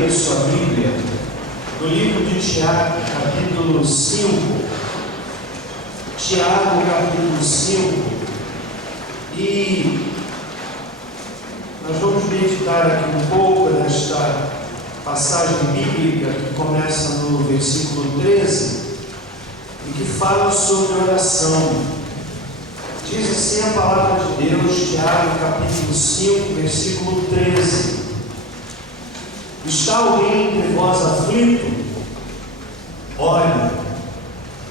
abrir a sua Bíblia no livro de Tiago, capítulo 5. Tiago, capítulo 5. E nós vamos meditar aqui um pouco nesta passagem bíblica que começa no versículo 13 e que fala sobre oração. Diz assim a palavra de Deus, Tiago, capítulo 5, versículo 13. Está alguém entre vós aflito? Ore.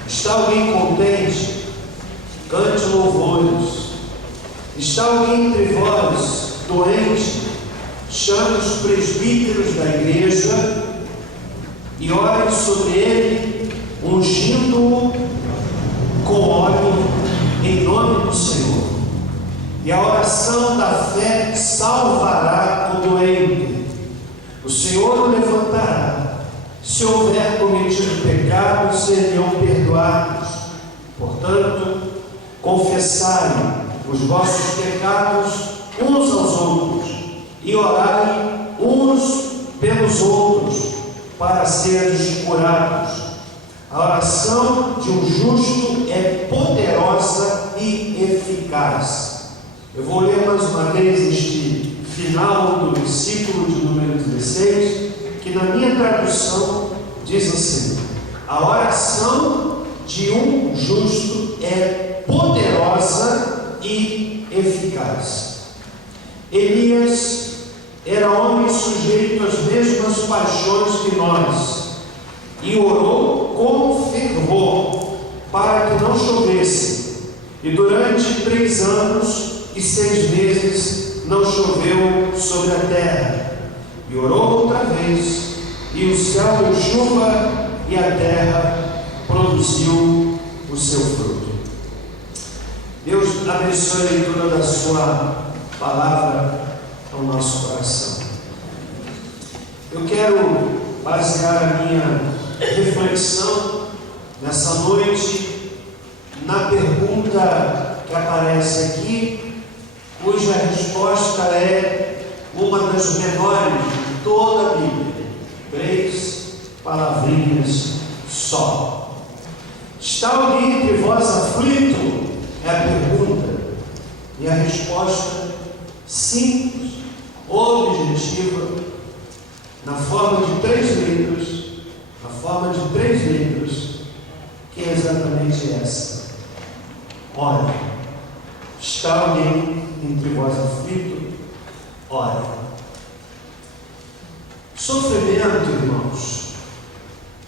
Está alguém contente? Cante louvores. Está alguém entre vós doente? Chame os presbíteros da igreja e ore sobre ele, ungindo-o com óleo em nome do Senhor. E a oração da fé salvará o doente. O Senhor o levantará. Se houver cometido pecados, serão perdoados. Portanto, confessai os vossos pecados uns aos outros e orai uns pelos outros para serem curados. A oração de um justo é poderosa e eficaz. Eu vou ler mais uma vez este final do versículo de número 16, que na minha tradução diz assim: a oração de um justo é poderosa e eficaz. Elias era homem sujeito às mesmas paixões que nós, e orou com fervor para que não chovesse. E durante 3 anos e 6 meses não choveu sobre a terra. E orou outra vez, e o céu deu chuva, e a terra produziu o seu fruto. Deus abençoe a leitura da sua palavra ao nosso coração. Eu quero basear a minha reflexão nessa noite na pergunta que aparece aqui, cuja resposta é uma das menores de toda a Bíblia: 3 palavrinhas só. Está alguém entre vós aflito? É a pergunta. E a resposta simples, objetiva, na forma de 3 letras, que é exatamente essa: ore. Está alguém entre vós aflito? Ore. Sofrimento, irmãos,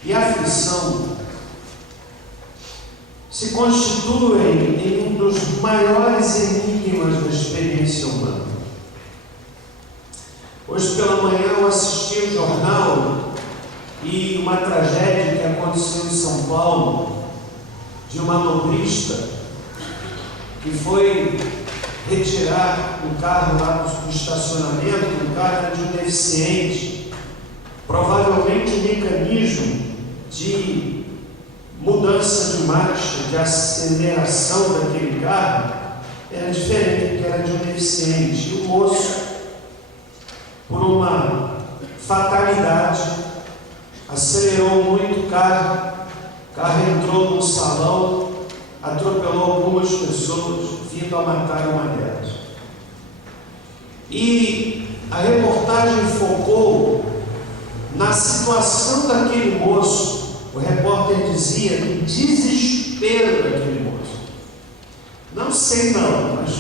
e aflição se constituem em um dos maiores enigmas da experiência humana. Hoje pela manhã eu assisti ao jornal e uma tragédia que aconteceu em São Paulo, de uma motorista que foi retirar um carro lá do estacionamento. O carro era de um deficiente. Provavelmente o mecanismo de mudança de marcha, de aceleração daquele carro era diferente, porque era de um deficiente. E o moço, por uma fatalidade, acelerou muito o carro entrou no salão, atropelou algumas pessoas, vindo a matar uma delas. E a reportagem focou na situação daquele moço. O repórter dizia do desespero daquele moço. Não sei não, mas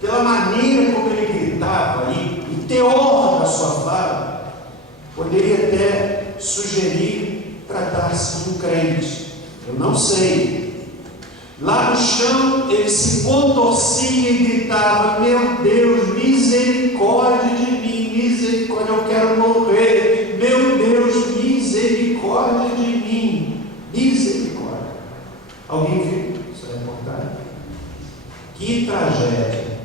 pela maneira como ele gritava e o teor da sua fala, poderia até sugerir tratar-se de um crente. Eu não sei. Lá no chão ele se contorcia e gritava: meu Deus, misericórdia de mim, misericórdia, eu quero morrer, meu Deus, misericórdia de mim, misericórdia. Alguém viu essa reportagem? Que tragédia,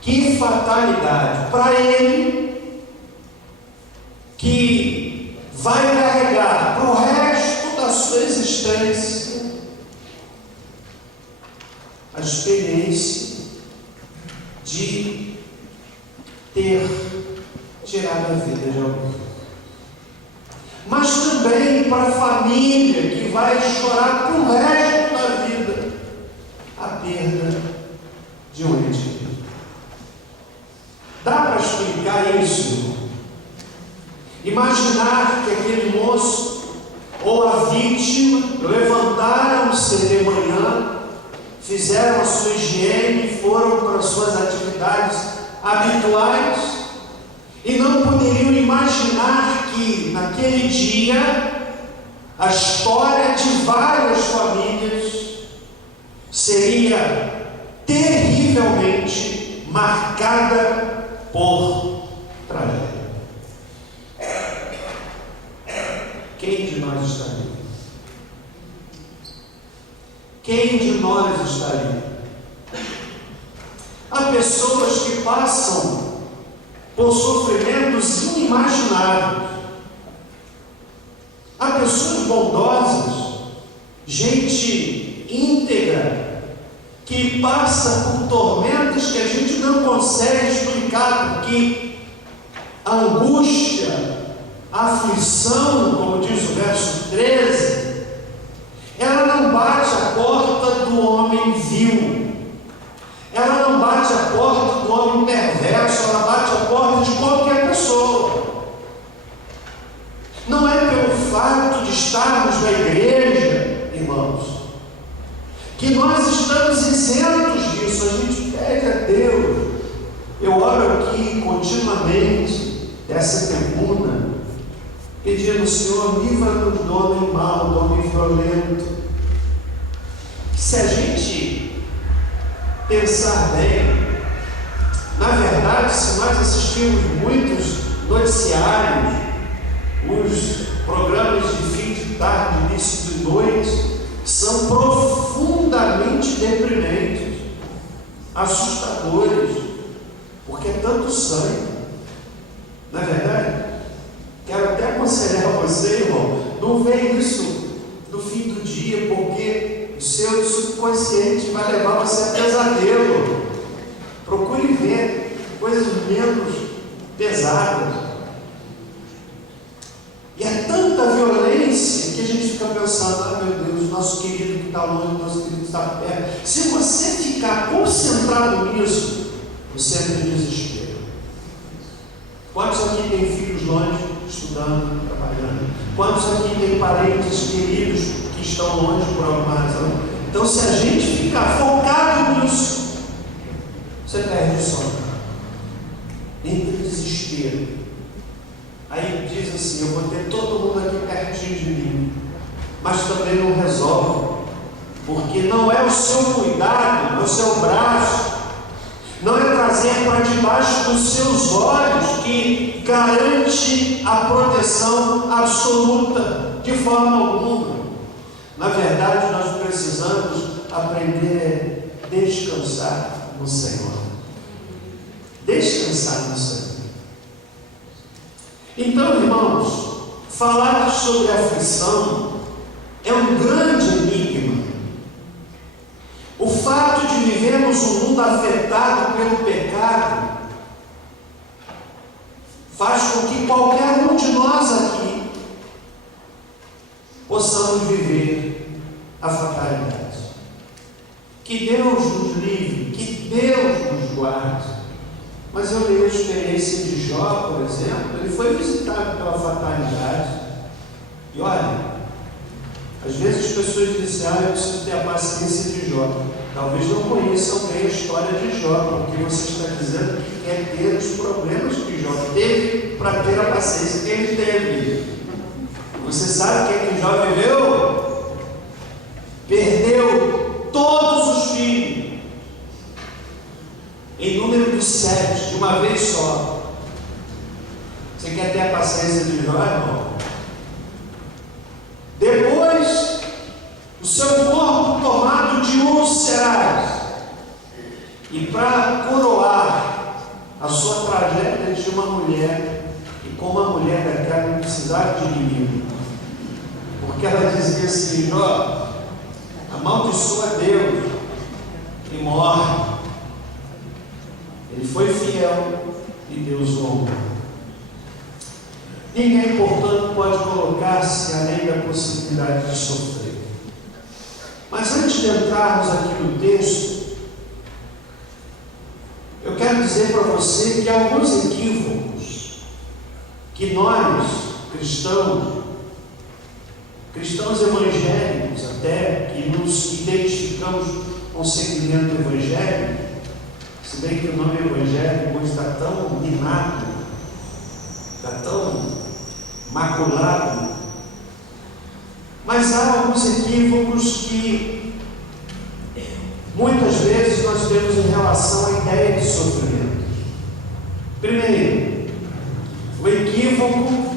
que fatalidade para ele, que vai carregar para o resto da sua existência a experiência de ter tirado a vida. perda de alguém, mas também para a família que vai chorar para o resto da vida a perda de um ente querido. Dá para explicar isso, irmão? Imaginar que aquele moço ou a vítima levantaram-se de manhã, fizeram a sua higiene e foram para as suas atividades habituais e não poderiam imaginar que naquele dia a história de várias famílias seria terrivelmente marcada por tragédia. Quem de nós estaria? Quem de nós estaria? Há pessoas que passam por sofrimentos inimagináveis. Há pessoas bondosas, gente íntegra, que passa por tormentos que a gente não consegue explicar, porque a angústia, a aflição, como diz o verso 13, ela não bate a porta do homem vil, ela não bate a porta do homem perverso, ela bate a porta de qualquer pessoa. Não é pelo fato de estarmos na igreja, irmãos, que nós estamos isentos disso. A gente pede a Deus. Eu oro aqui continuamente dessa tribuna, pedindo: Senhor, livra-nos do homem mau, do homem violento. Se a gente pensar bem, na verdade, se nós assistimos muitos noticiários, os programas de fim de tarde, início de noite, são profundamente deprimentes, assustadores, porque é tanto sangue. Não é verdade? Quero até aconselhar você, irmão, não vê isso no fim do dia, porque o seu subconsciente vai levar você a pesadelo. Procure ver coisas menos pesadas. E é tanta violência que a gente fica pensando: ah, meu Deus, nosso querido que está longe, nosso querido que está perto. Se você ficar concentrado nisso, você entra em desespero. Quantos aqui têm filhos longe, estudando, trabalhando? Quantos aqui têm parentes queridos que estão longe por alguma razão? Então, se a gente ficar focado nisso, você perde o sono, entra em desespero. Aí diz assim: eu vou ter todo mundo aqui pertinho de mim, mas também não resolve, porque não é o seu cuidado, não é o seu braço, não é trazer para debaixo dos seus olhos que garante a proteção absoluta, de forma alguma. Na verdade, nós precisamos aprender a descansar no Senhor. Descansar no Senhor. Então, irmãos, falar sobre aflição é um grande enigma. O fato de vivermos um mundo afetado pelo pecado faz com que qualquer um de nós aqui possamos viver a fatalidade. Que Deus nos livre, que Deus nos guarde. Mas eu leio a experiência de Jó, por exemplo. Ele foi visitado pela fatalidade. E olha, às vezes as pessoas dizem: eu preciso ter a paciência de Jó. Talvez não conheçam bem a história de Jó, porque você está dizendo que quer ter os problemas que Jó teve para ter a paciência que ele teve. Você sabe o que é que Jó viveu? Perdeu todos os filhos, em número de 7, de uma vez só. Você quer ter a paciência de Jó, irmão? Depois, o seu corpo tomado de úlceras. E para coroar a sua tragédia, de uma mulher, e como a mulher daquela não precisava de inimigo, porque ela dizia assim: Jó, amaldiçoa Deus e morre. Ele foi fiel e Deus o honrou. Ninguém, portanto, pode colocar-se além da possibilidade de sofrer. Mas antes de entrarmos aqui no texto, eu quero dizer para você que há alguns equívocos que nós, cristãos evangélicos até, que nos identificamos com o segmento evangélico, se bem que o nome evangélico hoje está tão minado, está tão maculado, mas há alguns equívocos que muitas vezes nós temos em relação à ideia de sofrimento. Primeiro, o equívoco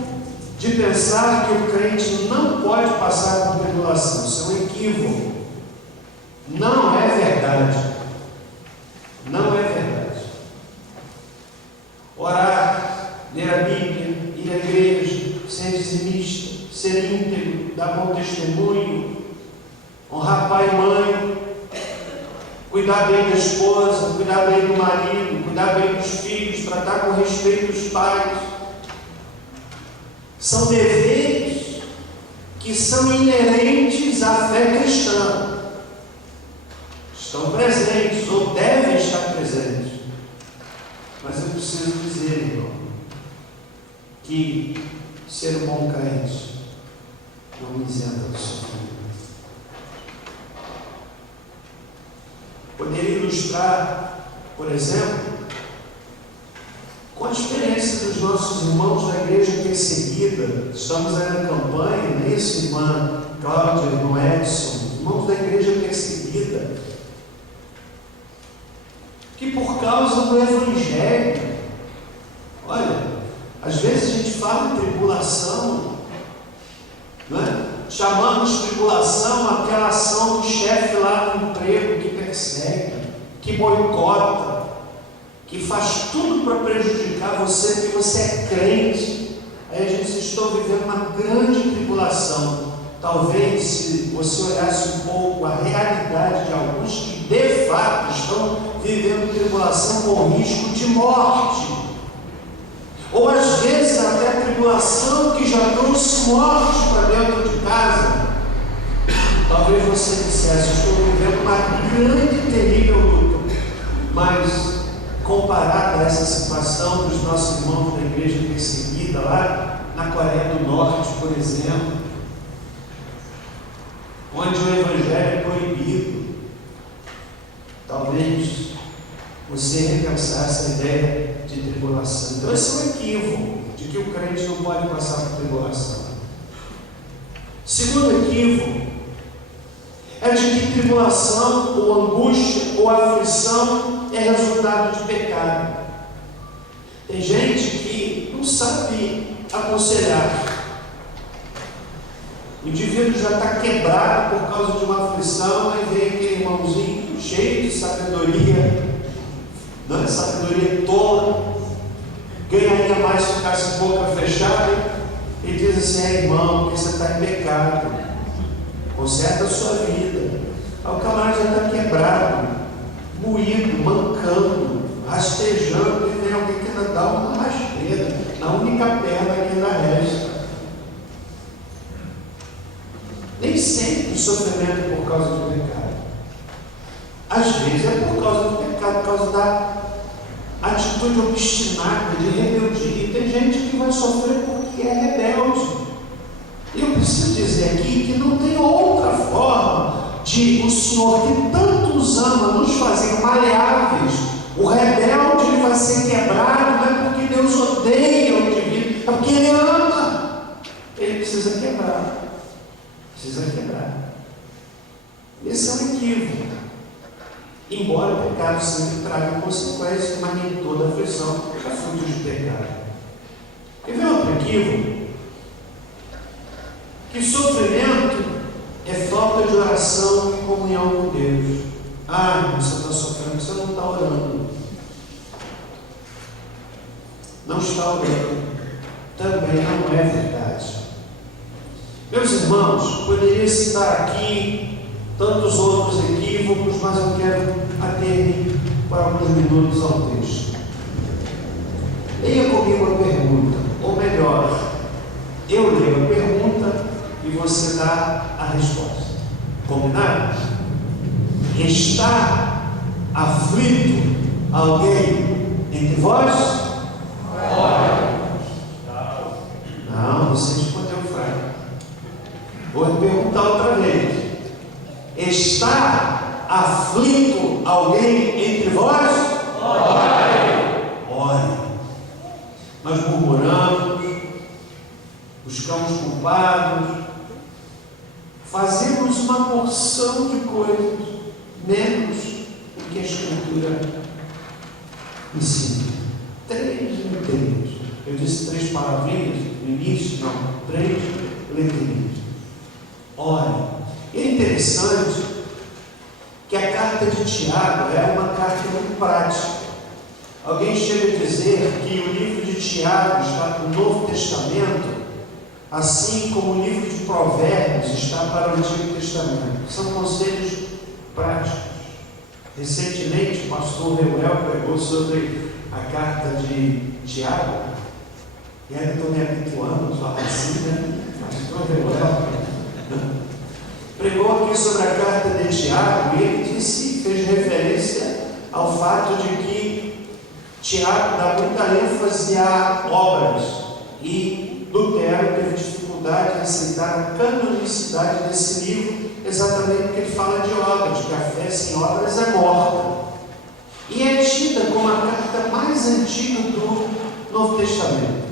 de pensar que o crente não pode passar por tribulação. Isso é um equívoco. Não é verdade. Não é verdade. Orar, ler a Bíblia, ir à igreja, ser dizimista, ser íntegro, dar bom testemunho, honrar pai e mãe, cuidar bem da esposa, cuidar bem do marido, cuidar bem dos filhos, tratar com respeito os pais. São deveres que são inerentes à fé cristã. Estão presentes, ou devem estar presentes. Mas eu preciso dizer, irmão, que ser um bom crente não me isenta do sofrimento. Poderia ilustrar, por exemplo, com a experiência dos nossos irmãos da igreja perseguida. Estamos aí na campanha, não é isso, irmã Cláudia, irmão Edson, irmãos da igreja perseguida, que por causa do Evangelho, olha, às vezes a gente fala em tribulação, não é? Chamamos tribulação aquela ação do chefe lá no emprego que persegue, que boicota, que faz tudo para prejudicar você, porque você é crente. Aí a gente diz: estou vivendo uma grande tribulação. Talvez, se você olhasse um pouco a realidade de alguns que de fato estão vivendo tribulação com risco de morte, ou às vezes até a tribulação que já trouxe morte para dentro de casa. Talvez você dissesse: estou vivendo uma grande e terrível luta, mas comparada a essa situação dos nossos irmãos da igreja perseguida lá na Coreia do Norte, por exemplo, onde o Evangelho é proibido, talvez você repensasse a ideia de tribulação. Então esse é um equívoco, de que o crente não pode passar por tribulação. Segundo equívoco é de que tribulação, ou angústia, ou aflição é resultado de pecado. Tem gente que não sabe aconselhar. O indivíduo já está quebrado por causa de uma aflição, aí vem aquele irmãozinho cheio de sabedoria, não é? Sabedoria tola, ganharia mais se ficasse boca fechada, e diz assim: irmão, porque você está em pecado, conserta a sua vida. Aí o camarada já está quebrado, moído, mancando, rastejando, e vem alguém que ainda dá uma rasteira na única perna que ainda resta. Nem sempre o sofrimento é por causa do pecado. Às vezes é por causa do pecado, por causa da atitude obstinada, de rebeldia. E tem gente que vai sofrer porque é rebelde. Eu preciso dizer aqui que não tem outra forma de o Senhor, que tanto nos ama, nos fazer maleáveis. O rebelde, ele vai ser quebrado, não é porque Deus odeia o indivíduo, é porque Ele ama. Ele precisa quebrar. Precisa quebrar. Esse é um equívoco. Embora o pecado sempre traga consequências, mas nem toda aflição é fruto de pecado. Quer ver outro equívoco? Que sofrimento é falta de oração e comunhão com Deus. Você está sofrendo, você não está orando. Não está orando. Também não é verdade. Meus irmãos, poderia citar aqui tantos outros equívocos, mas eu quero ater-me por alguns minutos ao texto. Leia comigo a pergunta, ou melhor, Eu leio a pergunta e você dá a resposta. Combinado? Está aflito alguém entre vós? Não, você respondeu fraco. Vou perguntar outra vez. Está aflito alguém entre vós? Ore. Nós murmuramos, buscamos culpados, fazemos uma porção de coisas, menos do que a Escritura ensina. 3 letrinhas. Eu disse 3 palavrinhas no início? Não, 3 letrinhas. Ore. É interessante que a carta de Tiago é uma carta muito prática. Alguém chega a dizer que o livro de Tiago está no Novo Testamento, assim como o livro de Provérbios está para o Antigo Testamento. São conselhos práticos. Recentemente, o pastor Reuel pregou sobre a carta de Tiago, e ainda estou me habituando a falar assim, né? Pastor Reuel pregou aqui sobre a carta de Tiago, e ele fez referência ao fato de que Tiago dá muita ênfase a obras, e Lutero teve dificuldade em aceitar a canonicidade desse livro, exatamente porque ele fala de obras, que a fé sem obras é morta, e é tida como a carta mais antiga do Novo Testamento.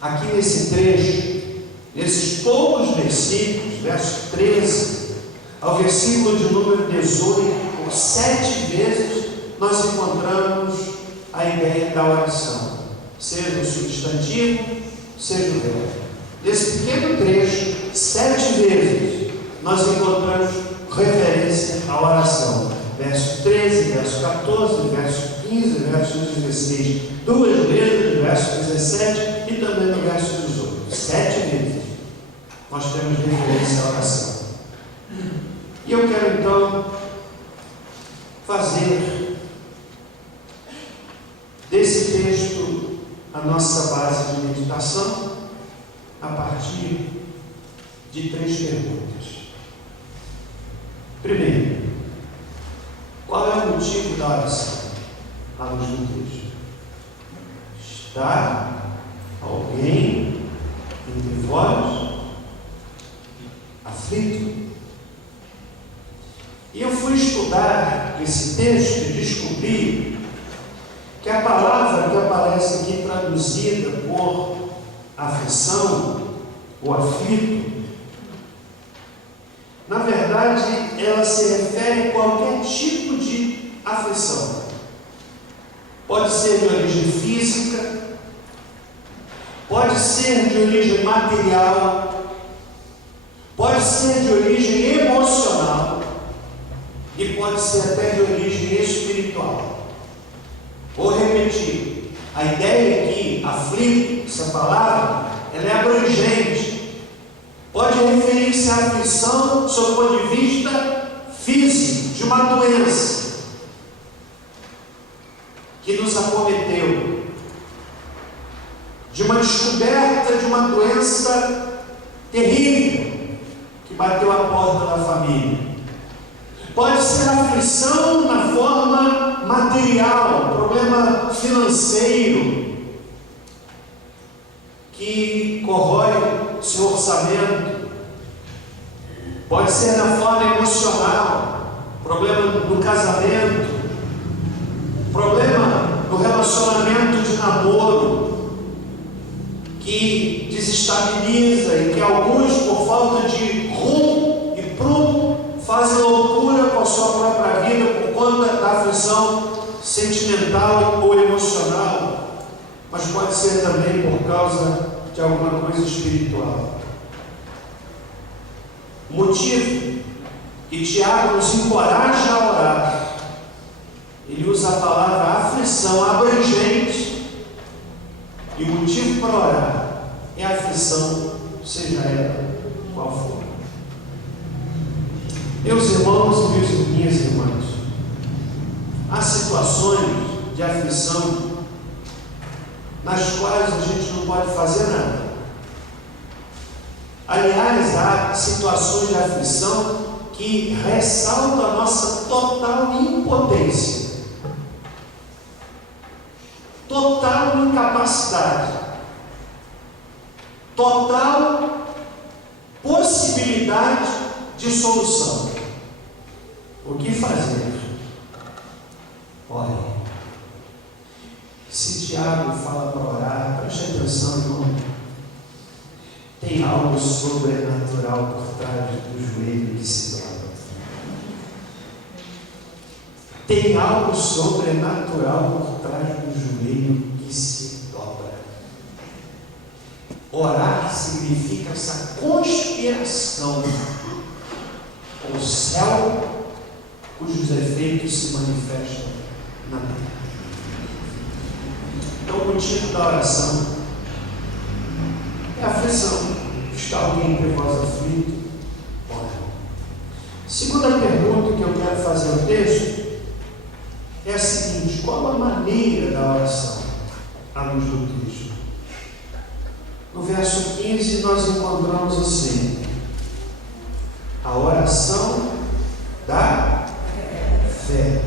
Aqui nesse trecho, nesses poucos versículos, verso 13 ao versículo de número 18, por 7 vezes nós encontramos a ideia da oração, seja o substantivo, seja o verbo. Nesse pequeno trecho, 7 vezes nós encontramos referência à oração. Verso 13, verso 14, verso 15, verso 16, 2 vezes, verso 17 e também no verso 18. 7 vezes nós temos referência à oração. E eu quero então fazer desse texto a nossa base de meditação a partir de 3 perguntas. Primeiro, qual é o motivo da oração? À luz do texto. Está alguém entre vós aflito? E eu fui estudar esse texto e descobri que a palavra que aparece aqui traduzida por aflição ou aflito, na verdade, ela se refere a qualquer tipo de aflição. Pode ser de origem física, pode ser de origem material, pode ser de origem emocional e pode ser até de origem espiritual. Vou repetir, a ideia aqui, aflito, essa palavra, ela é abrangente. Pode referir-se à aflição sob o ponto de vista físico, de uma doença que nos acometeu, de uma descoberta de uma doença terrível que bateu a porta da família. Pode ser aflição na forma material, problema financeiro que corrói seu orçamento. Pode ser na forma emocional, problema no casamento, problema no relacionamento de namoro, que desestabiliza e que alguns, por falta de rumo e prumo, fazem loucura com a sua própria vida por conta da aflição sentimental ou emocional, mas pode ser também por causa de alguma coisa espiritual. O motivo que Tiago nos encoraja a orar, ele usa a palavra aflição abrangente, e o motivo para orar é a aflição, seja ela qual for. Meus irmãos e minhas irmãs, há situações de aflição nas quais a gente não pode fazer nada. Aliás, há situações de aflição que ressaltam a nossa total impotência, total incapacidade, total possibilidade de solução. O que fazer? Olha, se Tiago fala para orar, preste atenção, irmão. Tem algo sobrenatural por trás do joelho que se dobra. Tem algo sobrenatural por trás do joelho que se dobra. Orar significa essa conspiração com o céu, cujos efeitos se manifestam na terra. Então, o motivo da oração é a aflição. Está alguém entre vós aflito? Ora. Segunda pergunta que eu quero fazer ao texto é a seguinte: qual a maneira da oração à luz do texto? No verso 15 nós encontramos assim: a oração da fé.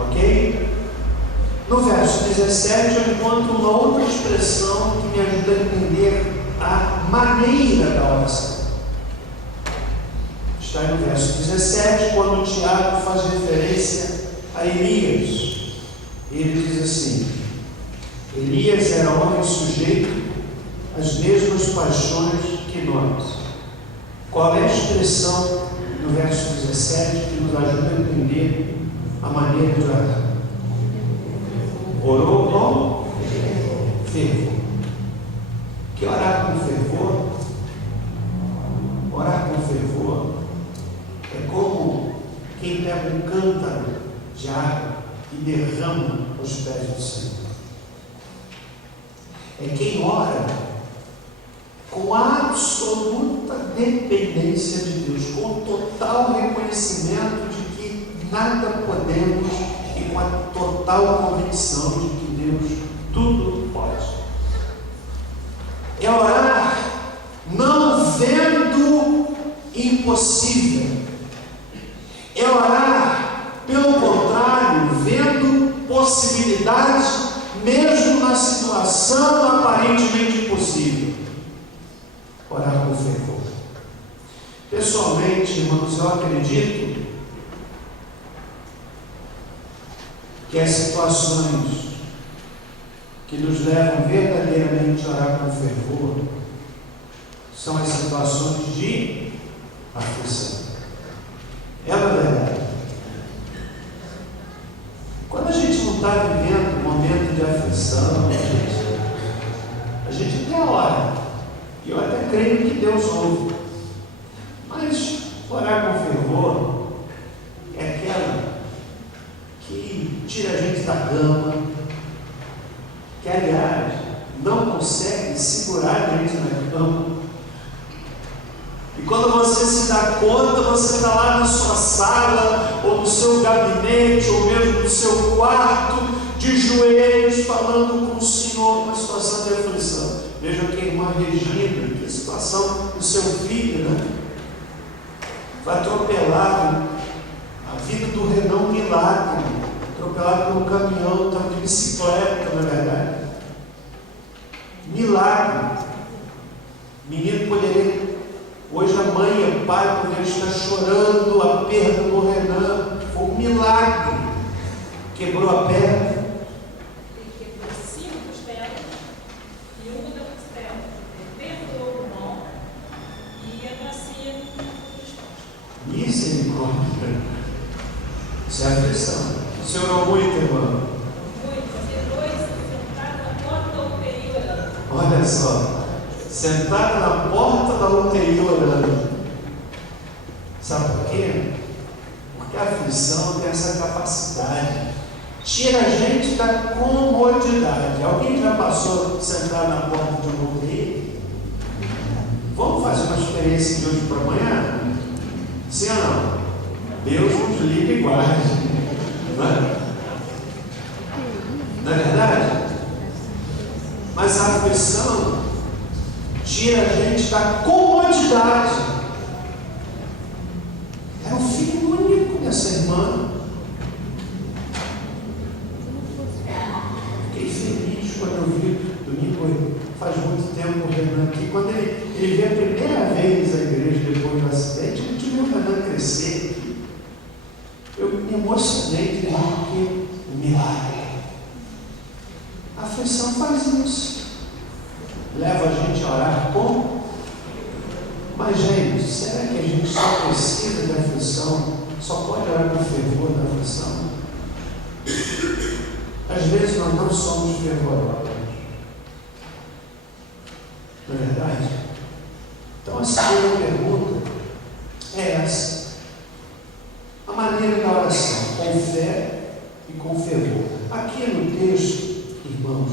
Ok? No verso 17 eu encontro uma outra expressão que me ajuda a entender a maneira da oração. Está no verso 17, quando Tiago faz referência a Elias. Ele diz assim: Elias era homem sujeito às mesmas paixões que nós. Qual é a expressão no verso 17 que nos ajuda a entender a maneira de orar? Orou com fervor. Que orar com fervor? Orar com fervor é como quem pega um cântaro de água e derrama aos pés do Senhor. É quem ora com absoluta dependência de Deus, com total reconhecimento de que nada podemos e com a total convicção de que Deus tudo pode. É orar não vendo impossível. É orar, pelo contrário, vendo possibilidades, mesmo na situação aparentemente impossível. Orar com fervor. Pessoalmente, irmãos, eu acredito que as situações que nos levam verdadeiramente a orar com fervor são as situações de aflição. É a verdade. Quando a gente não está vivendo um momento de aflição, a gente até ora, e eu até creio que Deus ouve, mas orar com fervor é aquela que tira a gente da cama, que aliás não consegue segurar a gente na cama, e quando você se dá conta, você está lá na sua sala, ou no seu gabinete, ou mesmo no seu quarto, de joelhos, falando com o Senhor, uma situação de aflição. Veja aqui a irmã Regina, que situação do seu filho, né? Foi atropelado, a vida do Renan Milagre, atropelado por um caminhão, estava de bicicleta, na verdade. Milagre. Menino poderia, hoje a mãe e o pai poderia estar chorando a perda do Renan. Foi um milagre. Quebrou a perna. Ele quebrou 5 costelas e uma da costela. Ele perdeu o pulmão e a bacia exposta. Misericórdia. Isso é aflição. O senhor orou muito, irmão? Muito. Depois, sentado na porta da UTI orando. Olha só. Sentado na porta da UTI orando. Sabe por quê? Porque a aflição tem essa capacidade. Tira a gente da comodidade. Alguém já passou sentado na porta de uma UTI? Vamos fazer uma experiência de hoje para amanhã? Sim ou não? Deus nos livre e guarde. Não é? Não é verdade? Mas a aflição tira a gente da comodidade. Era um filho único dessa irmã. Fiquei feliz quando eu vi, domingo, faz muito tempo o Renan aqui, quando ele veio a primeira vez à igreja depois do acidente, ele queria o Renan crescer. Eu me emocionei de ver porque o milagre. A aflição faz isso. Leva a gente a orar como? Mas, gente, será que a gente só precisa da aflição? Só pode orar com fervor na aflição? Às vezes nós não somos fervorosos. Não é verdade? Então a segunda pergunta é essa. A maneira da oração, com fé e com fervor. Aqui no texto, irmãos,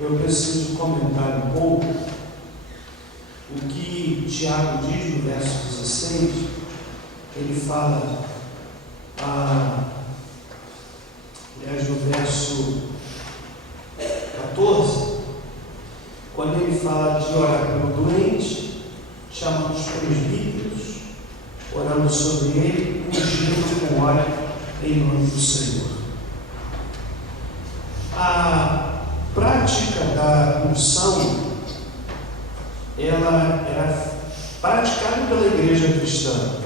eu preciso comentar um pouco o que Tiago diz no verso 16. Ele fala, aliás, no verso 14, quando ele fala de orar pelo doente, chama os presbíteros, orando sobre ele, ungindo com óleo em nome do Senhor. A prática da unção, ela era praticada pela igreja cristã.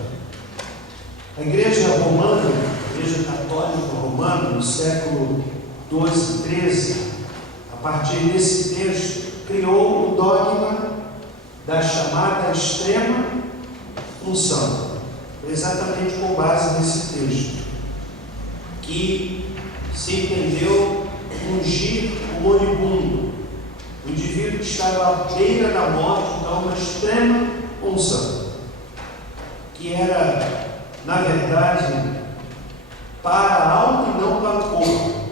A igreja romana, a igreja católica romana, no século 12 e 13, a partir desse texto, criou o dogma da chamada extrema unção, exatamente com base nesse texto, que se entendeu ungir o moribundo, o indivíduo que estava à beira da morte, então uma extrema unção, que era, na verdade, para a alma e não para o corpo.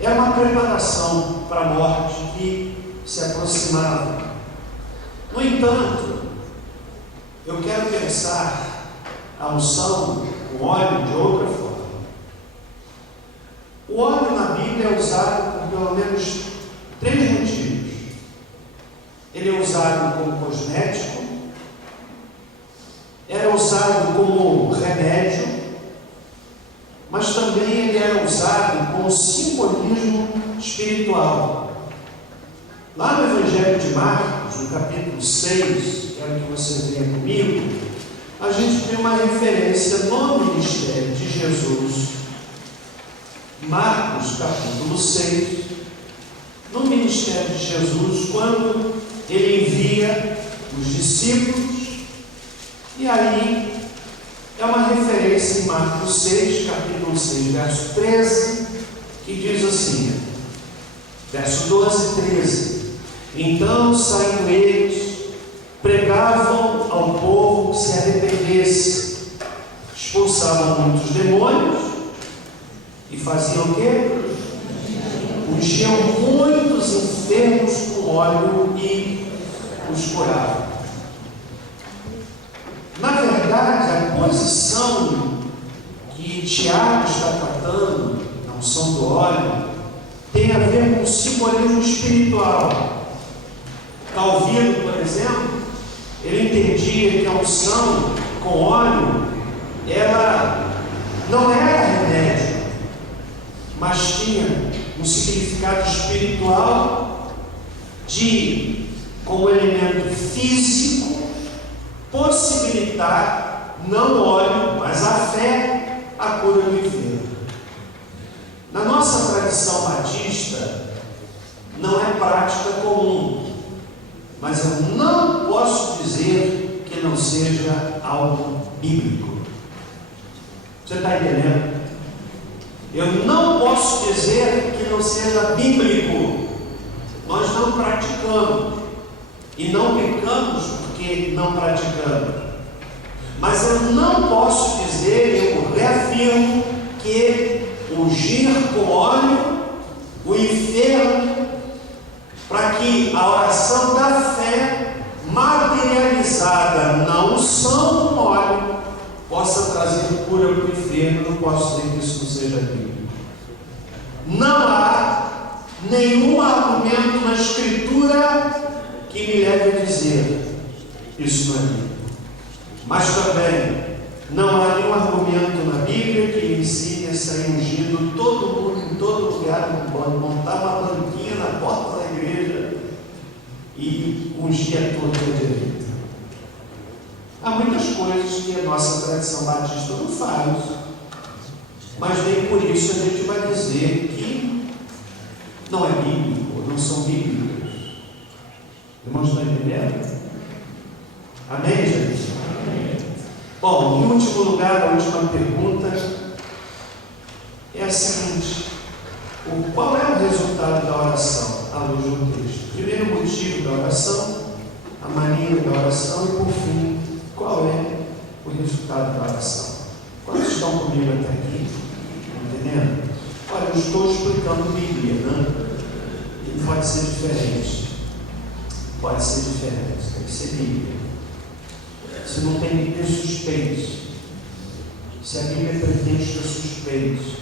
É uma preparação para a morte que se aproximava. No entanto, eu quero pensar a unção com óleo de outra forma. O óleo na Bíblia é usado por pelo menos 3 motivos. Ele é usado como cosmético, era usado como remédio, mas também ele era usado como simbolismo espiritual. Lá no Evangelho de Marcos, no capítulo 6, quero que você venha comigo, a gente tem uma referência no ministério de Jesus. Marcos, capítulo 6, no ministério de Jesus, quando ele envia os discípulos, e aí é uma referência em Marcos 6, capítulo 6, verso 13, que diz assim, verso 12 e 13: então, saindo eles, pregavam ao povo que se arrependesse, expulsavam muitos demônios e faziam o quê? Ungiam muitos enfermos com óleo e os curavam. Na verdade, a posição que Tiago está tratando, na unção do óleo, tem a ver com o simbolismo espiritual. Calvino, por exemplo, ele entendia que a unção com óleo, ela não era remédio, mas tinha um significado espiritual de, como elemento físico, possibilitar, não o óleo, mas a fé, a cura do enfermo. Na nossa tradição batista, não é prática comum, mas eu não posso dizer que não seja algo bíblico. Você está entendendo? Eu não posso dizer que não seja bíblico. Nós não praticamos e não pecamos porque não praticamos. Mas eu não posso dizer, eu reafirmo, que ungir com óleo o enfermo, para que a oração da fé materializada na unção com óleo possa trazer cura para o enfermo. Não posso dizer que isso não seja bíblico. Não há nenhum argumento na Escritura que me leve a dizer: isso não é Bíblia. Mas também não há nenhum argumento na Bíblia que me ensine a sair ungindo todo mundo, em todo lugar, montar uma banquinha na porta da igreja e ungir a torta direita. Há muitas coisas que a nossa tradição batista não faz, mas nem por isso a gente vai dizer que não é bíblico, não são bíblicas. Irmãos, estão entendendo? Amém, gente? Bom, em último lugar, a última pergunta é a seguinte: qual é o resultado da oração à luz do texto? Primeiro motivo da oração, a maneira da oração, e por fim, qual é o resultado da oração? Quantos estão comigo até aqui? Entendendo? Olha, eu estou explicando Bíblia, né? E pode ser diferente. Pode ser diferente, tem que ser Bíblia. Se não tem Bíblia, suspeite. Se a Bíblia é pretexto, é suspeite.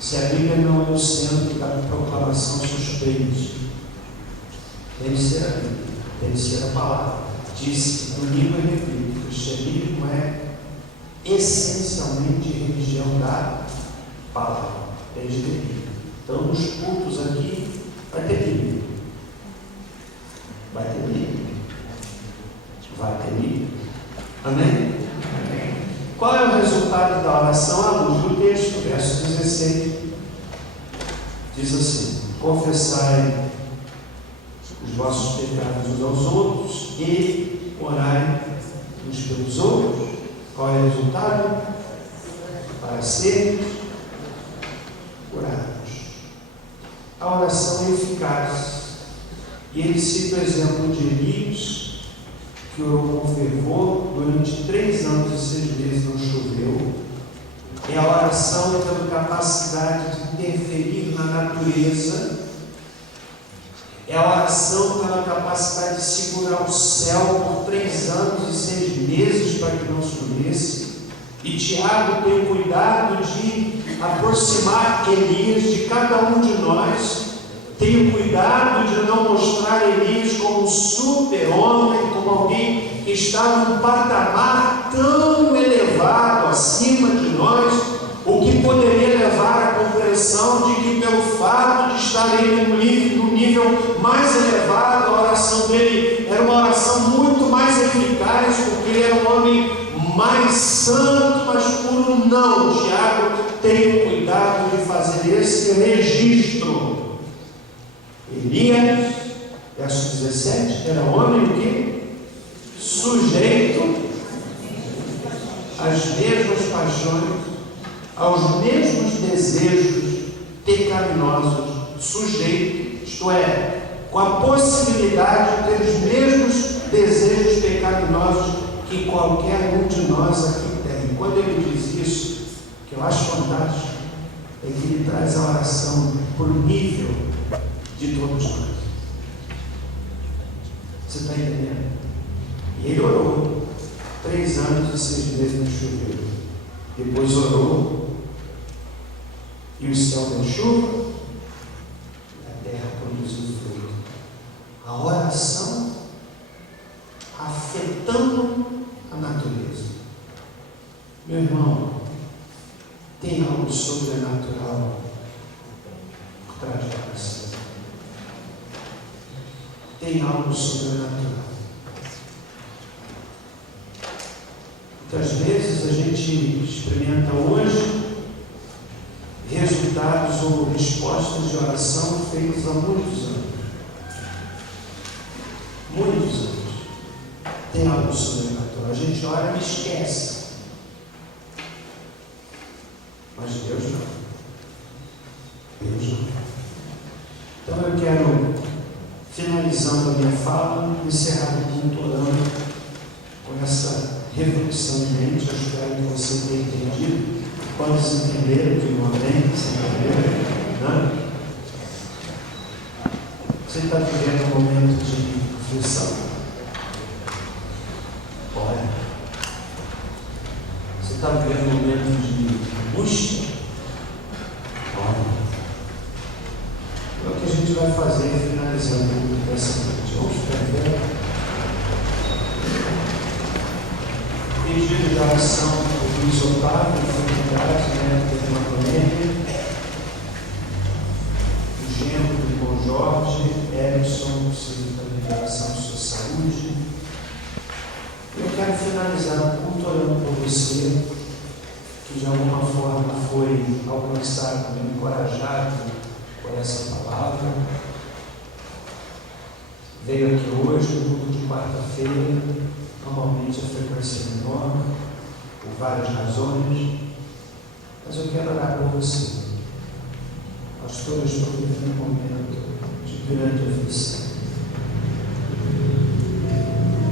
Se a Bíblia não é o centro da proclamação, suspeite. Tem que ser a Bíblia, tem que ser a palavra. Disse domingo e repito: o cristianismo é essencialmente religião da palavra. Tem de ter Bíblia. Então, nos cultos aqui, vai ter Bíblia. Vai ter Bíblia. Vai ter Bíblia. Amém? Amém? Qual é o resultado da oração à luz do texto? Verso 16 diz assim: confessai os vossos pecados uns aos outros e orai uns pelos outros. Qual é o resultado? Para ser curados. A oração é eficaz. E ele cita o exemplo de Elias, que orou com fervor durante 3 anos e 6 meses, não choveu. É a oração tendo capacidade de interferir na natureza. É a oração tendo a capacidade de segurar o céu por 3 anos e 6 meses para que não chovesse. E Tiago tem o cuidado de aproximar Elias de cada um de nós. Tem o cuidado de não mostrar Elias como um super-homem, como alguém que está num patamar tão elevado acima de nós, o que poderia levar à compreensão de que, pelo fato de estar ele no nível mais elevado, a oração dele era uma oração muito mais eficaz, porque ele era um homem mais santo, mas puro. Não. Tiago tem o cuidado de fazer esse registro. Elias, verso 17, era homem o quê? Sujeito às mesmas paixões, aos mesmos desejos pecaminosos, sujeito, isto é, com a possibilidade de ter os mesmos desejos pecaminosos que qualquer um de nós aqui tem. Quando ele diz isso, que eu acho fantástico, é que ele traz a oração para o nível de todos nós. Você está entendendo? E ele orou 3 anos e 6 meses no chuveiro. Depois orou e o céu deu chuva e a terra produziu fruto. A oração afetando a natureza. Meu irmão, tem algo sobrenatural por trás da oração. Tem algo sobrenatural. Muitas vezes a gente experimenta hoje resultados ou respostas de oração feitas há muitos anos. Muitos anos. Tem algo sobrenatural. A gente ora e esquece. Mas Deus não. Deus não. Então eu quero, finalizando a minha fala, encerrar o culto orando com essa reflexão de mente. Eu espero que você tenha entendido. Quantos entenderam que não amém? Você entendeu? Não? Você está vivendo um momento de aflição? Olha. Você está vivendo um momento de angústia? Olha. É o que a gente vai fazer finalizando essa quero finalizar o culto orando por você, que de alguma forma foi alcançado, encorajado por essa palavra. Veio aqui hoje, no culto de quarta-feira, normalmente a frequência é menor, por várias razões, mas eu quero orar por você. Pastor, eu estou vivendo um momento de grande aflição.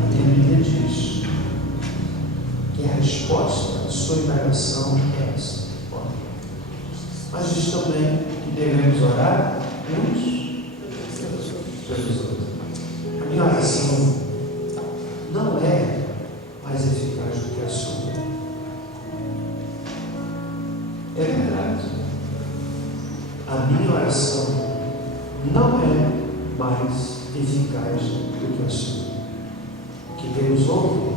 A Bíblia diz que a resposta à sua indagação é essa. Mas diz também que devemos orar uns pelos outros. A minha oração não é mais eficaz do que a sua. É verdade. A minha oração não é mais eficaz do que a sua. O que Deus ouve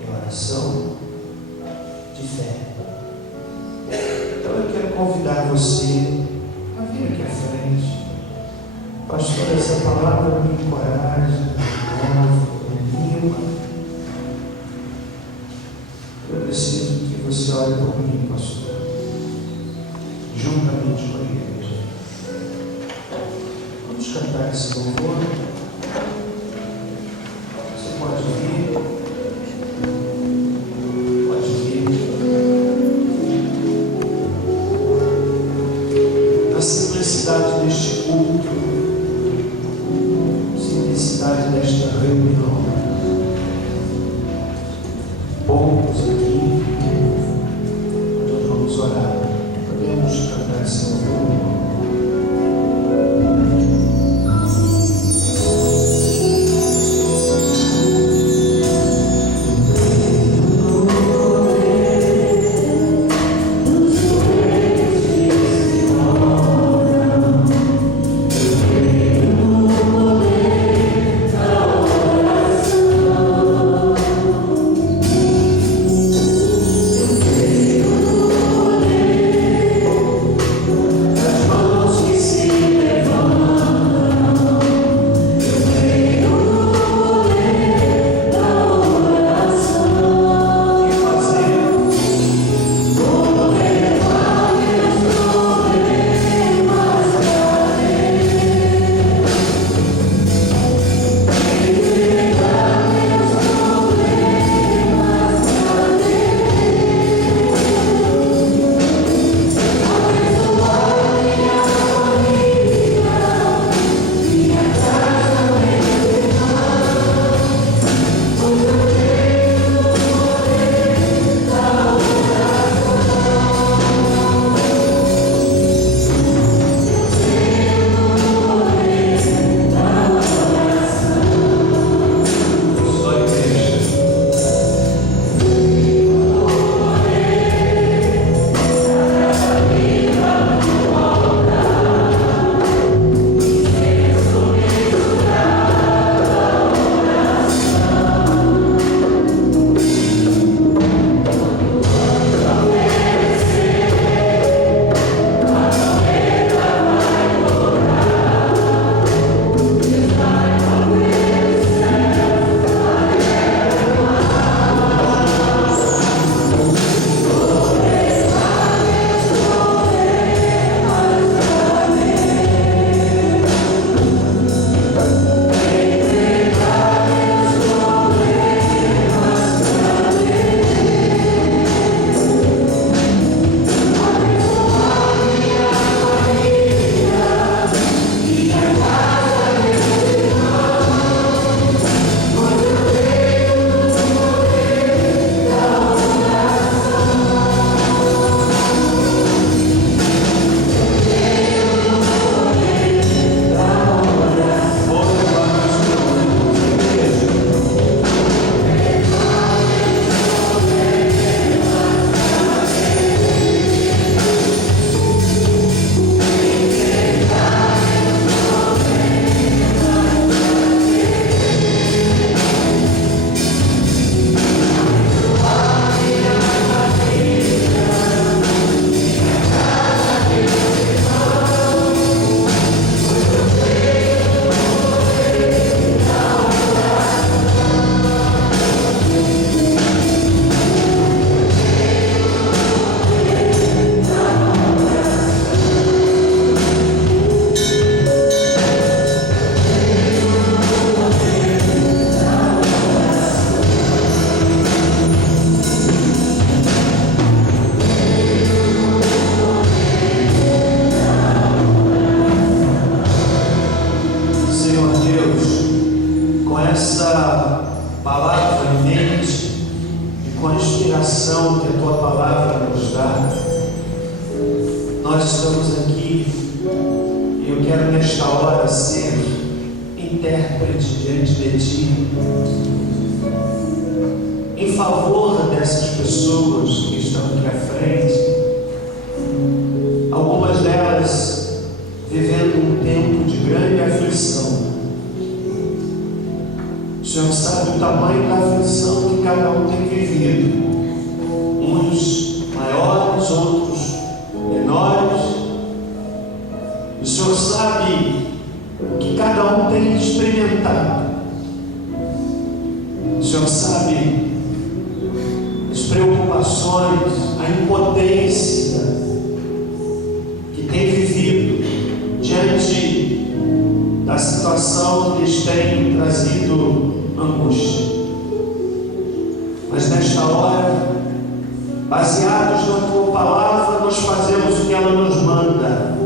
é oração de fé. Então eu quero convidar você a vir aqui à frente. Pastor, essa palavra me encoraja, me anima. Eu preciso que você ore por mim, pastor, juntamente com a igreja. Vamos cantar esse louvor. Você pode vir. Pode vir. Na simplicidade deste culto, simplicidade desta reunião, poucos aqui, nós vamos orar. Podemos cantar esse louvor. essa palavra em mente e com a inspiração que a tua palavra nos dá, nós estamos aqui e eu quero nesta hora ser intérprete diante de ti em favor dessas pessoas que estão aqui à frente, algumas delas vivendo um tempo de grande aflição. O Senhor sabe o tamanho da aflição que cada um tem vivido, uns maiores, outros menores. O Senhor sabe o que cada um tem experimentado. O Senhor sabe as preocupações, a impotência que tem vivido diante da situação que lhes tem trazido angústia. Mas nesta hora, baseados na tua palavra, nós fazemos o que ela nos manda.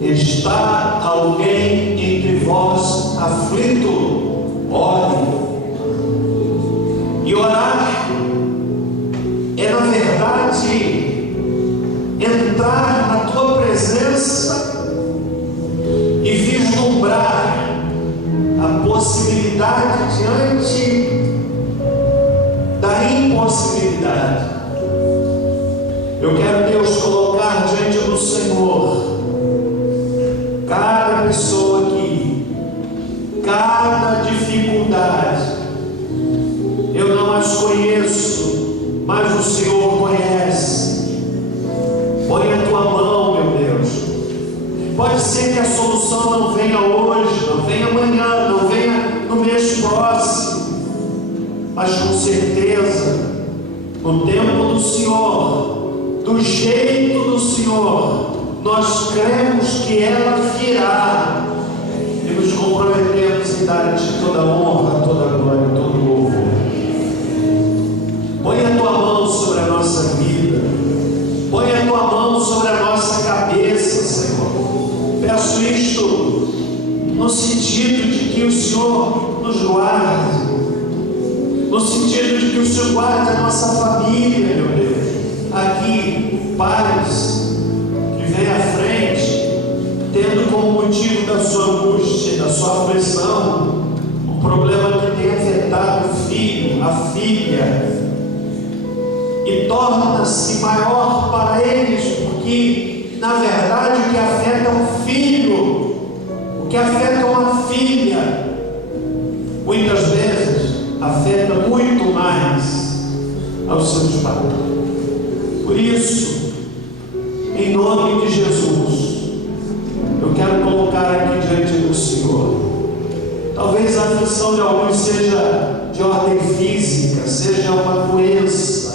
Está alguém entre vós aflito? Ore. E orar é, na verdade, entrar na tua presença e vislumbrar a possibilidade diante da impossibilidade. Eu quero, Deus, colocar diante do Senhor cada pessoa aqui, cada dificuldade. Eu não as conheço, mas o Senhor conhece. Põe a tua mão, meu Deus. Pode ser que a solução não venha hoje, não venha amanhã, não venha no mês próximo, mas com certeza, no tempo do Senhor, do jeito do Senhor, nós cremos que ela virá e nos comprometemos em dar-te toda a honra, toda a glória, todo o louvor. Põe a tua mão sobre a nossa vida, põe a tua mão sobre a nossa cabeça, Senhor. Peço isto no sentido de que o Senhor nos guarde, no sentido de que o Senhor guarde a nossa família, meu Deus. Aqui, pais que vêm à frente, tendo como motivo da sua angústia, da sua aflição, um problema que tem afetado o filho, a filha, e torna-se maior para eles, porque na verdade o que afeta um filho, o que afeta uma filha, muitas vezes afeta muito mais aos seus pais. Por isso, em nome de Jesus, eu quero colocar aqui diante do Senhor. Talvez a aflição de alguns seja de ordem física, seja uma doença.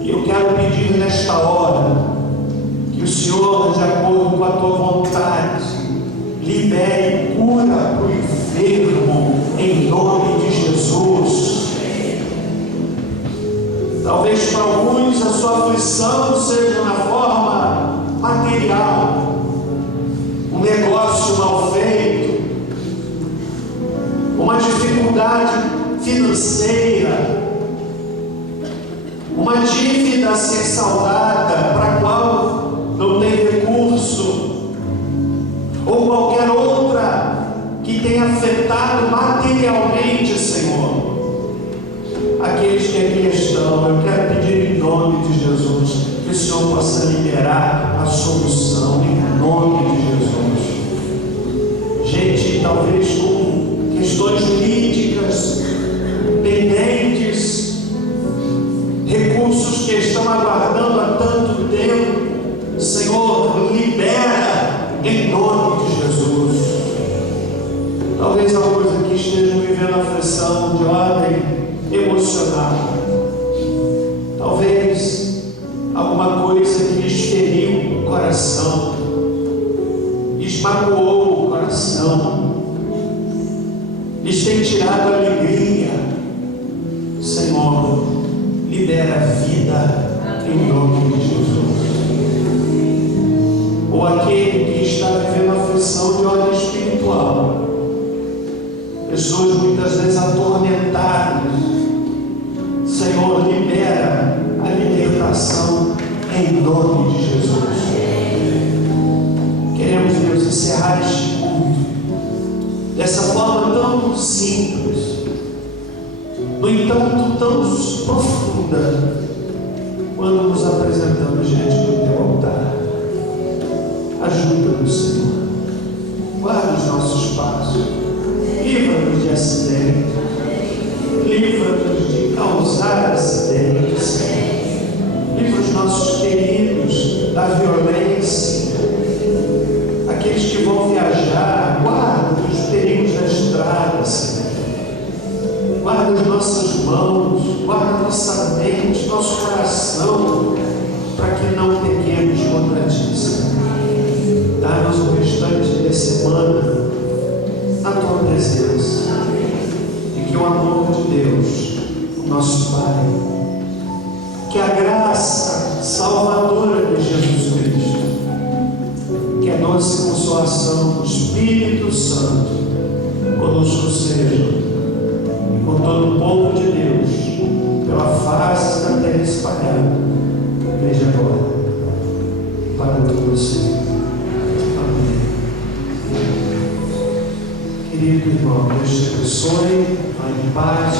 E eu quero pedir nesta hora que o Senhor, de acordo com a tua vontade, libere cura para o enfermo, em nome de Jesus. Talvez para alguns a sua aflição seja na forma material, um negócio mal feito, uma dificuldade financeira, uma dívida a ser saldada para a qual não tem recurso, ou qualquer outra que tenha afetado materialmente, Senhor. Aqueles que aqui estão, eu quero pedir em nome de Jesus que o Senhor possa liberar a solução em nome de Jesus. Gente, talvez com questões jurídicas pendentes, recursos que estão aguardando há tanto tempo, Senhor, libera em nome de Jesus. Talvez alguns aqui estejam vivendo aflição de ordem emocional, talvez alguma coisa que lhes feriu o coração, esmagoou o coração, lhes tem tirado a alegria. Senhor, libera a vida em nome de Jesus. Ou aquele que está vivendo aflição de ordem espiritual, pessoas muito nome de Jesus. Queremos, Deus, encerrar este culto dessa forma tão simples, no entanto tão profunda, quando nos apresentamos diante do teu altar. Ajuda-nos, Senhor. Guarda os nossos passos. Livra-nos de acidentes. Livra-nos de causar acidentes. Livra os nossos queridos da violência. Aqueles que vão viajar, guarda dos perigos da estrada, Senhor. Guarda as nossas mãos, guarda nossa mente, nosso coração, para que não pequemos contra ti, Senhor. Dá-nos o restante de semana na tua presença. E que o amor de Deus, o nosso Pai, que a graça salvadora de Jesus Cristo, que a doce consolação do Espírito Santo conosco seja, e com todo o povo de Deus, pela face da terra espalhada, desde agora, para todo sempre. Amém. Querido irmão, Deus te abençoe, vai em paz.